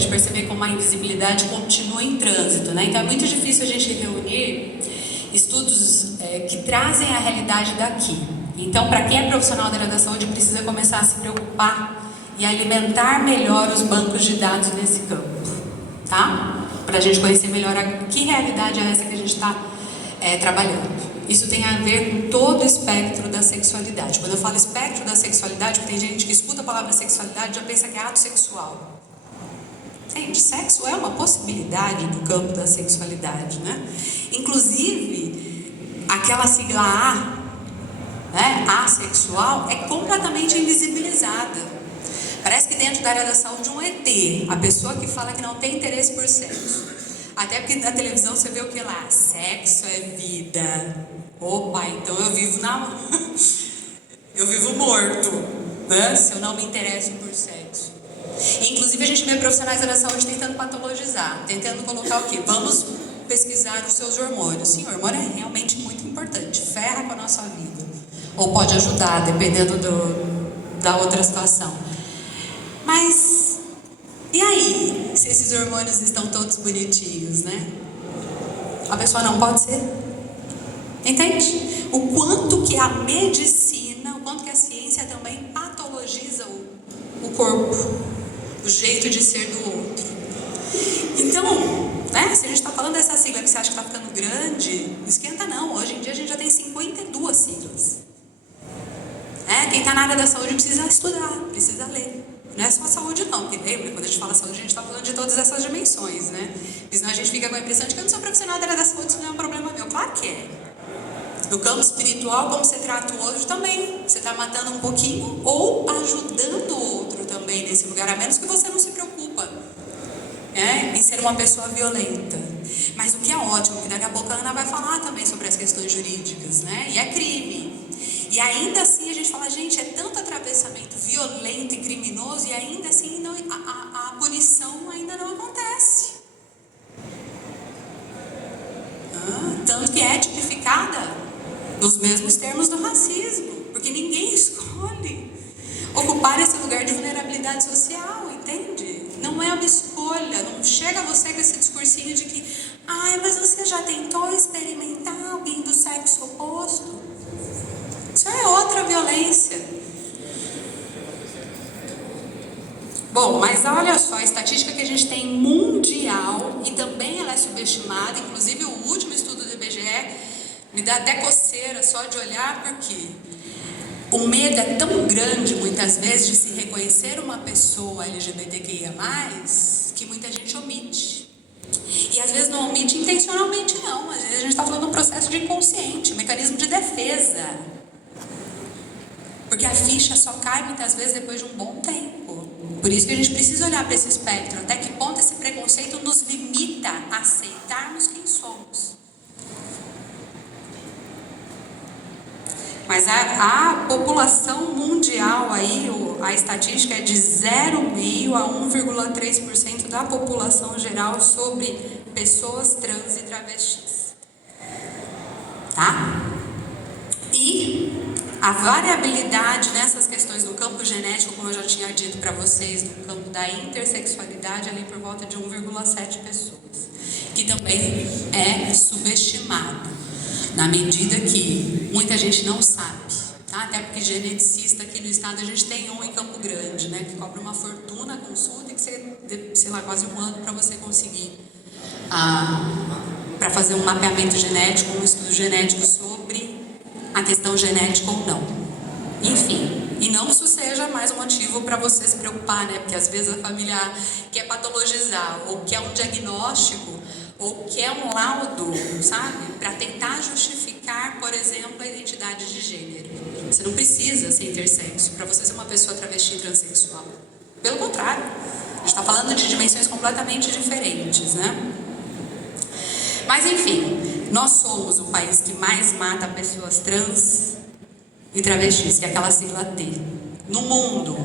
gente perceber como a invisibilidade continua em trânsito, né? Então é muito difícil a gente reunir estudos que trazem a realidade daqui. Então, para quem é profissional da área da saúde, precisa começar a se preocupar e alimentar melhor os bancos de dados nesse campo, tá? Para a gente conhecer melhor que realidade é essa que a gente está trabalhando. Isso tem a ver com todo o espectro da sexualidade. Quando eu falo espectro da sexualidade, porque tem gente que escuta a palavra sexualidade e já pensa que é ato sexual. Gente, sexo é uma possibilidade do campo da sexualidade, né? Inclusive, aquela sigla A, né, assexual, é completamente invisibilizada. Parece que dentro da área da saúde um ET, a pessoa que fala que não tem interesse por sexo. Até porque na televisão você vê o que lá? Sexo é vida. Opa, então eu vivo eu vivo morto, né? Se eu não me interesso por sexo. Inclusive a gente vê profissionais da saúde tentando patologizar, tentando colocar o quê? Vamos pesquisar os seus hormônios. Sim, o hormônio é realmente muito importante, ferra com a nossa vida. Ou pode ajudar, dependendo da outra situação. Mas, e aí, se esses hormônios estão todos bonitinhos, né? A pessoa não pode ser? Entende? O quanto que a medicina, o quanto que a ciência também patologiza o corpo, o jeito de ser do outro. Então, né, se a gente está falando dessa sigla que você acha que está ficando grande, não esquenta não. Hoje em dia a gente já tem 52 siglas. Quem está na área da saúde precisa estudar, precisa ler. Não é só a saúde não, porque lembra, quando a gente fala saúde, a gente está falando de todas essas dimensões, né? Porque senão a gente fica com a impressão de que eu não sou profissional da área da saúde, isso não é um problema meu. Claro que é. No campo espiritual, como você trata o outro também. Você está matando um pouquinho ou ajudando o outro também nesse lugar, a menos que você não se preocupa em ser uma pessoa violenta. Mas o que é ótimo, que daqui a pouco a Ana vai falar também sobre as questões jurídicas, né? E é crime. E ainda assim a gente fala, gente, é tanto atravessamento violento e criminoso e ainda assim não, a punição ainda não acontece. Tanto que é tipificada nos mesmos termos do racismo, porque ninguém escolhe ocupar esse lugar de vulnerabilidade social, entende? Não é uma escolha, não chega a você com esse discursinho de que mas você já tentou experimentar alguém do sexo oposto? Isso é outra violência. Bom, mas olha só, a estatística que a gente tem mundial, e também ela é subestimada, inclusive o último estudo do IBGE me dá até coceira só de olhar, porque o medo é tão grande muitas vezes de se reconhecer uma pessoa LGBTQIA+, que muita gente omite. E às vezes não omite intencionalmente não, às vezes a gente está falando de um processo de inconsciente, um mecanismo de defesa. Porque a ficha só cai muitas vezes depois de um bom tempo. Por isso que a gente precisa olhar para esse espectro, até que ponto esse preconceito nos limita a aceitarmos quem somos. Mas a população mundial aí, a estatística é de 0,5% a 1,3% da população geral sobre pessoas trans e travestis. Tá? E a variabilidade nessas questões do campo genético, como eu já tinha dito para vocês, no campo da intersexualidade, ali por volta de 1,7 pessoas, que também é subestimado, na medida que muita gente não sabe, tá? Até porque geneticista aqui no estado, a gente tem um em Campo Grande, né, que cobra uma fortuna a consulta e que você, sei lá, quase um ano para você conseguir, para fazer um mapeamento genético, um estudo genético sobre a questão genética ou não. Enfim, e não isso seja mais um motivo para você se preocupar, né? Porque às vezes a família quer patologizar, ou quer um diagnóstico, ou quer um laudo, sabe? Para tentar justificar, por exemplo, a identidade de gênero. Você não precisa ser intersexo para você ser uma pessoa travesti e transexual. Pelo contrário, a gente está falando de dimensões completamente diferentes, né? Mas enfim, nós somos o país que mais mata pessoas trans e travestis, que é aquela sigla T, no mundo.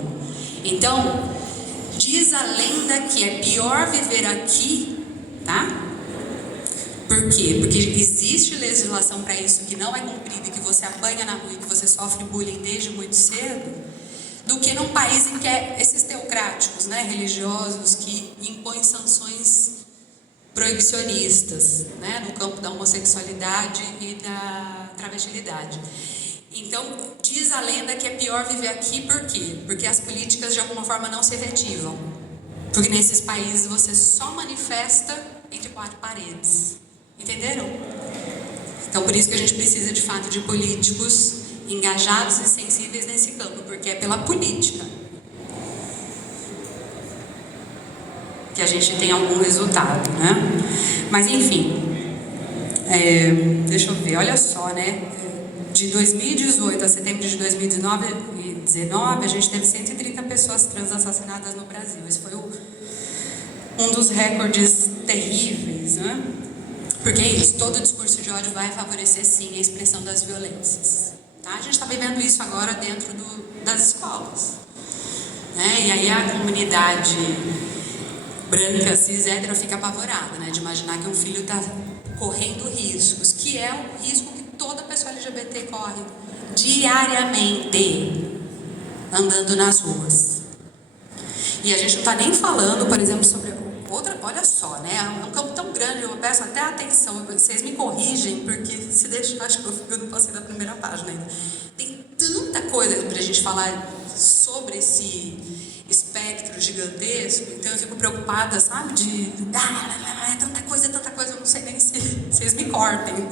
Então, diz a lenda que é pior viver aqui, tá? Por quê? Porque existe legislação para isso que não é cumprida, que você apanha na rua e que você sofre bullying desde muito cedo, do que num país em que é esses teocráticos, né, religiosos, que impõe sanções proibicionistas, né, no campo da homossexualidade e da travestilidade. Então, diz a lenda que é pior viver aqui, por quê? Porque as políticas de alguma forma não se efetivam. Porque nesses países você só manifesta entre quatro paredes. Entenderam? Então, por isso que a gente precisa de fato de políticos engajados e sensíveis nesse campo, porque é pela política que a gente tem algum resultado, né? Mas enfim, deixa eu ver, olha só, né? De 2018 a setembro de 2019, a gente teve 130 pessoas trans assassinadas no Brasil. Esse foi um dos recordes terríveis, né? Porque é isso, todo discurso de ódio vai favorecer sim a expressão das violências. Tá? A gente está vivendo isso agora dentro das escolas, né? E aí a comunidade branca, cis, hétero fica apavorada, né? De imaginar que um filho está correndo riscos, que é o risco que toda pessoa LGBT corre diariamente, andando nas ruas. E a gente não está nem falando, por exemplo, sobre outra, olha só, né? É um campo tão grande, eu peço até atenção, vocês me corrigem, porque se deixar, acho que eu não passei da primeira página ainda. Tem tanta coisa para a gente falar sobre esse espectro gigantesco, então eu fico preocupada, sabe, é tanta coisa, eu não sei nem se vocês me cortem.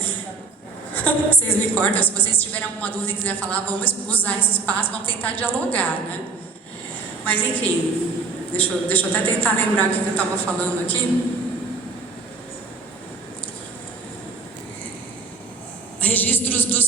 Vocês me cortam, se vocês tiverem alguma dúvida e quiser falar, vamos usar esse espaço, vamos tentar dialogar, né? Mas enfim, deixa eu até tentar lembrar o que eu estava falando aqui. Registros dos